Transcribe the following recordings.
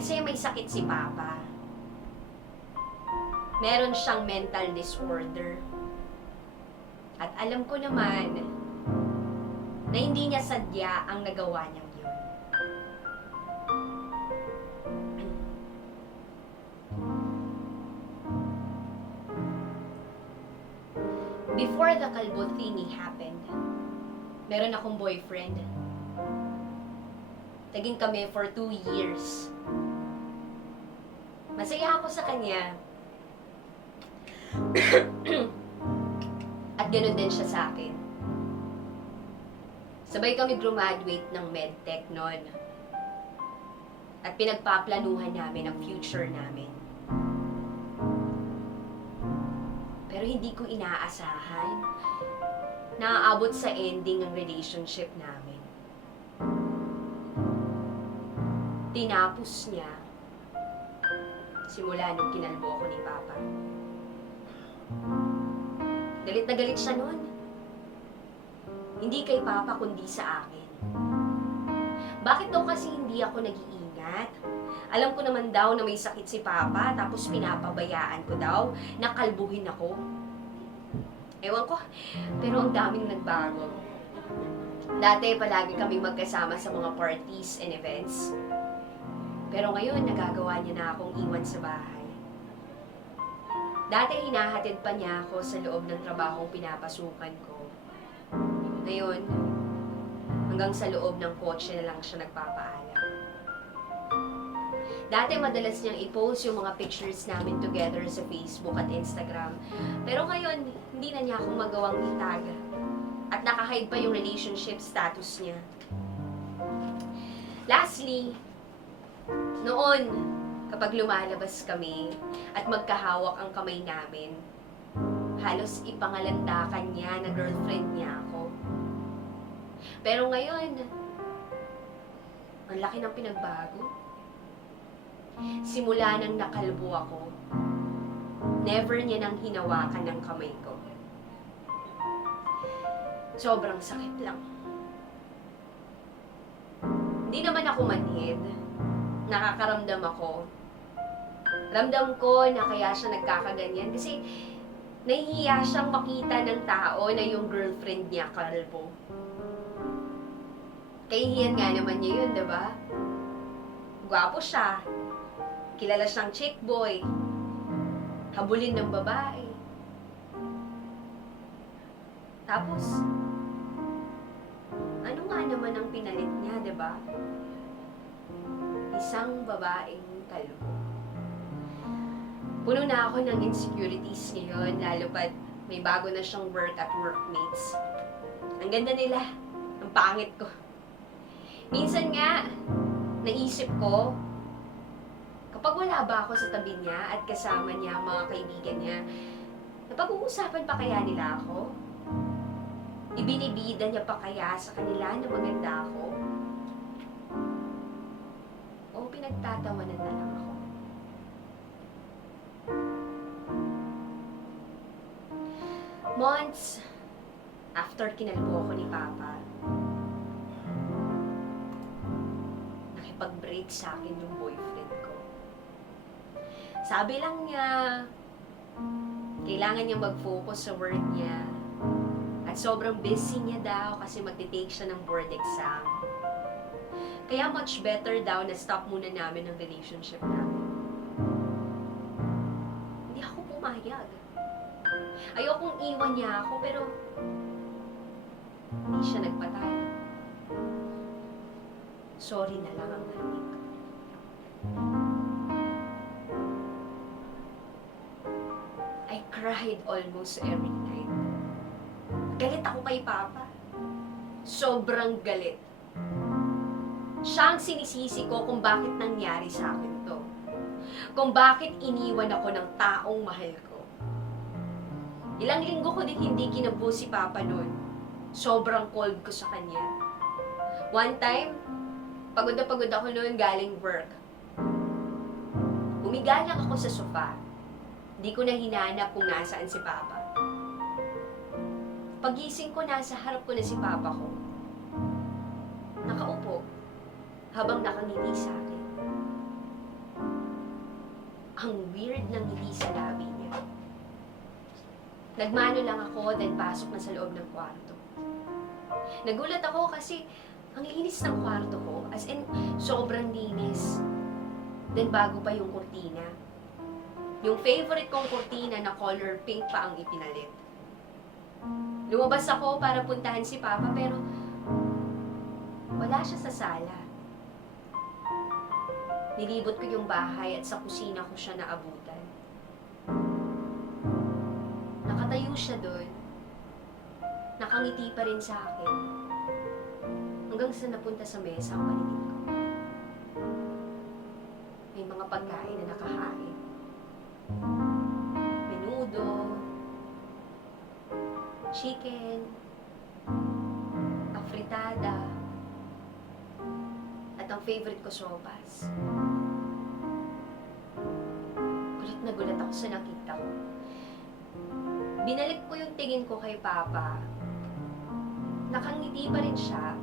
Kasi may sakit si Papa. Meron siyang mental disorder. At alam ko naman na hindi niya sadya ang nagawa niyang yun. Before the kalbo thingy happened, meron akong boyfriend. Naging kami for 2 years. Masaya ako sa kanya. At ganoon din siya sa akin. Sabay kami graduate ng medtech noon. At pinagpaplanuhan namin ang future namin. Pero hindi ko inaasahan na aabot sa ending ang relationship namin. Tinapos niya simula nung kinalbo ko ni Papa. Galit na galit siya nun. Hindi kay Papa kundi sa akin. Bakit daw kasi hindi ako nag-iingat? Alam ko naman daw na may sakit si Papa, tapos pinapabayaan ko daw na kalbuhin ako. Ewan ko, pero ang daming nagbago. Dati palagi kaming magkasama sa mga parties and events. Pero ngayon, nagagawa niya na akong iwan sa bahay. Dati hinahatid pa niya ako sa loob ng trabahong pinapasukan ko. Ngayon, hanggang sa loob ng kotse na lang siya nagpapaalam. Dati madalas niyang i-post yung mga pictures namin together sa Facebook at Instagram. Pero ngayon, hindi na niya akong magawang itag. At nakahide pa yung relationship status niya. Lastly, noon, kapag lumalabas kami at magkahawak ang kamay namin, halos ipangalandakan niya na girlfriend niya ako. Pero ngayon, ang laki ng pinagbago. Simula nang nakalbo ako, never niya nang hinawakan ng kamay ko. Sobrang sakit lang. Hindi naman ako manhid. Nakakaramdam ako. Ramdam ko na kaya siya nagkakaganyan kasi nahihiya siyang makita ng tao na yung girlfriend niya kalbo. Kahihiyan nga naman niya yun, diba? Gwapo siya. Kilala siyang chick boy. Habulin ng babae. Tapos, ano nga naman ang pinalit niya, diba? Isang babaeng kalbo. Puno na ako ng insecurities ngayon, lalo pat may bago na siyang work at workmates. Ang ganda nila. Ang pangit ko. Minsan nga, naisip ko, kapag wala ba ako sa tabi niya at kasama niya ang mga kaibigan niya, napag-uusapan pa kaya nila ako? Ibinibida niya pa kaya sa kanila na maganda ako? O pinagtatawanan na lang ako? Months after kinalbo ko ni Papa, nakipag-break sa akin yung boyfriend ko. Sabi lang niya, kailangan niya mag-focus sa work niya. At sobrang busy niya daw kasi magte-take siya ng board exam. Kaya much better daw na stop muna namin ang relationship namin. Hindi ako pumayag. Ayokong iwan niya ako pero hindi siya nagpatalo. Sorry na lang ang narinig ko. I cried almost every night. Galit ako kay Papa. Sobrang galit. Siya ang sinisisi ko kung bakit nangyari sa akin to. Kung bakit iniwan ako ng taong mahal ko. Ilang linggo ko din hindi kinabu si Papa noon. Sobrang cold ko sa kanya. One time, pagod na pagod ako noon galing work. Umiga lang ako sa sofa. Di ko na hinanap kung nasaan si Papa. Pagising ko, nasa harap ko na si Papa ko. Nakaupo, habang nakangiti sa akin. Ang weird ng ngiti sa labi niya. Nagmano lang ako, then pasok na sa loob ng kwarto. Nagulat ako kasi ang linis ng kwarto ko. As in, sobrang linis. Then bago pa yung kurtina. Yung favorite kong kurtina na color pink pa ang ipinalit. Lumabas ako para puntahan si Papa pero wala siya sa sala. Nilibot ko yung bahay at sa kusina ko siya naabutan. Nakatayo siya doon. Nakangiti pa rin sa akin. Hanggang sa napunta sa mesa ang panitin ko. May mga pagkain na nakahain. Menudo, chicken, afritada, at ang favorite ko, sopas. Gulat na gulat ako sa nakita ko. Binalik ko yung tingin ko kay Papa. Nakangiti pa rin siya.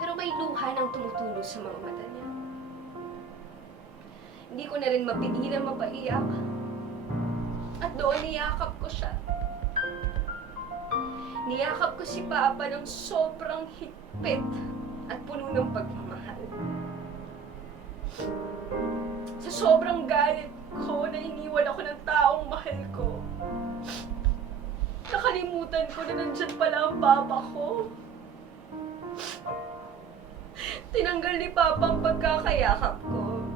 Pero may luha nang tumutulo sa mga mata niya. Hindi ko na rin mapigilan mapaiyak. At doon niyakap ko siya. Niyakap ko si Papa ng sobrang higpit at puno ng pagmamahal. Sa sobrang galit ko na iniwan ako ng taong mahal ko, nakalimutan ko na nandyan pala ang Papa ko. Tinanggal ni Papa ang pagkakayakap ko.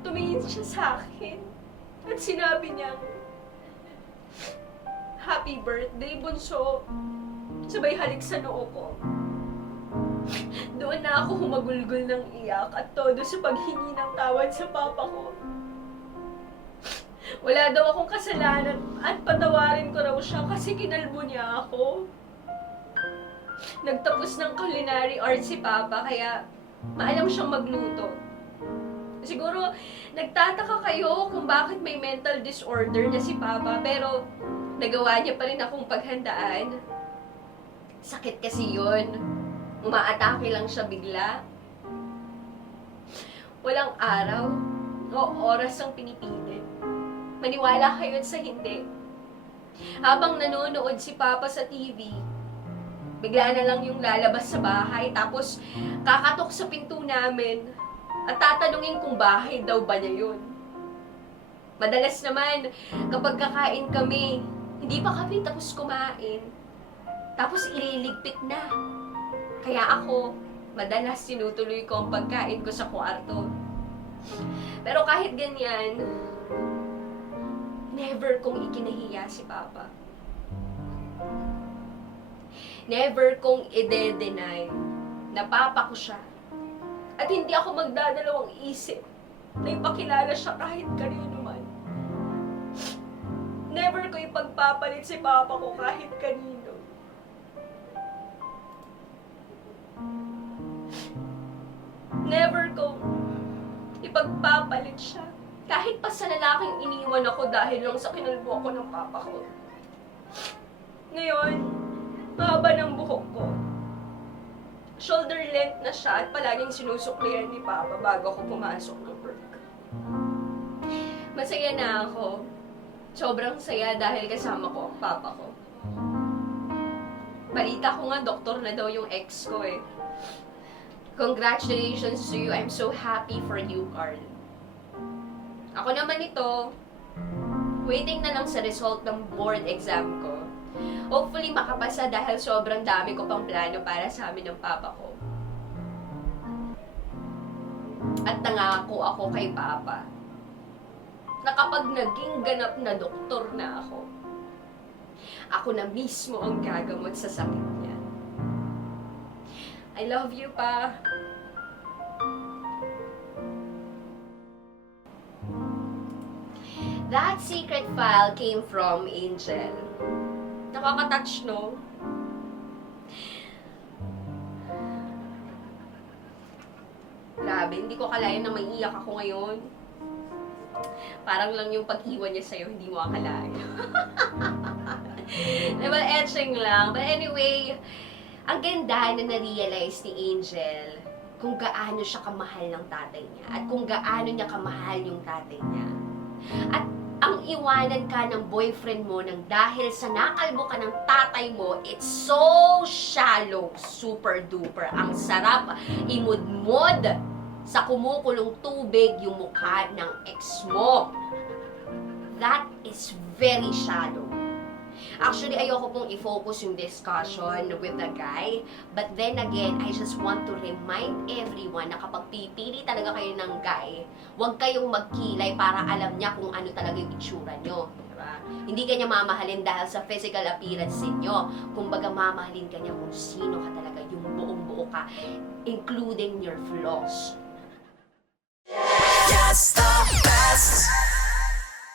Tumingin siya sa akin at sinabi niya, "Happy birthday, bunso." Sabay halik sa noo ko. Doon na ako humagulgol ng iyak at todo sa paghingi ng tawad sa Papa ko. Wala daw akong kasalanan at patawarin ko raw siya kasi kinalbo niya ako. Nagtapos ng culinary arts si Papa kaya maalam siyang magluto. Siguro nagtataka kayo kung bakit may mental disorder na si Papa pero nagawa niya pa rin akong paghandaan. Sakit kasi yun. Umaatake lang siya bigla. Walang araw o oras ang pinipilit. Maniwala kayo sa hindi. Habang nanonood si Papa sa TV, bigla na lang yung lalabas sa bahay tapos kakatok sa pinto namin at tatanungin kung bahay daw ba niya yun. Madalas naman, kapag kakain kami, hindi pa kami tapos kumain. Tapos ililigpit na. Kaya ako, madalas sinutuloy ko ang pagkain ko sa kwarto. Pero kahit ganyan, never kong ikinahiya si Papa. Never kong ide-deny na Papa ko siya. At hindi ako magdadalawang isip na ipakilala siya kahit kanino man. Never ko ipagpapalit si Papa ko kahit kanino. Never ko ipagpapalit siya. Kahit pa sa lalaking iniwan ako dahil lang sa kinalbo ako ng Papa ko. Ngayon, mahaba ng buhok ko. Shoulder length na siya at palaging sinusuklian ni Papa bago ako pumasok ng work. Masaya na ako. Sobrang saya dahil kasama ko ang Papa ko. Balita ko nga, doktor na daw yung ex ko eh. Congratulations to you. I'm so happy for you, Carl. Ako naman ito, waiting na lang sa result ng board exam ko. Hopefully makapasa dahil sobrang dami ko pang plano para sa amin ng Papa ko. At nangako ako kay Papa na kapag naging ganap na doktor na ako na mismo ang gagamot sa sakit niya. I love you, Pa. That secret file came from Angel. Nakaka-touch, no? Grabe, hindi ko akalain na maiiyak ako ngayon. Parang lang yung pag-iwan niya sa'yo, hindi mo akalain. Diba, etching lang. But anyway, ang ganda na na-realize ni Angel kung gaano siya kamahal ng tatay niya at kung gaano niya kamahal yung tatay niya. At ang iwanan ka ng boyfriend mo nang dahil sa nakalbo ka ng tatay mo, it's so shallow, super duper. Ang sarap imudmod sa kumukulong tubig yung mukha ng ex mo. That is very shallow. Actually, ayoko pong i-focus yung discussion with the guy. But then again, I just want to remind everyone na kapag pipili talaga kayo ng guy, huwag kayong magkilay para alam niya kung ano talaga yung itsura nyo. Diba? Hindi ka niya mamahalin dahil sa physical appearance ninyo. Kumbaga, mamahalin ka niya kung sino ka talaga, yung buong-buo ka, including your flaws. Just the best.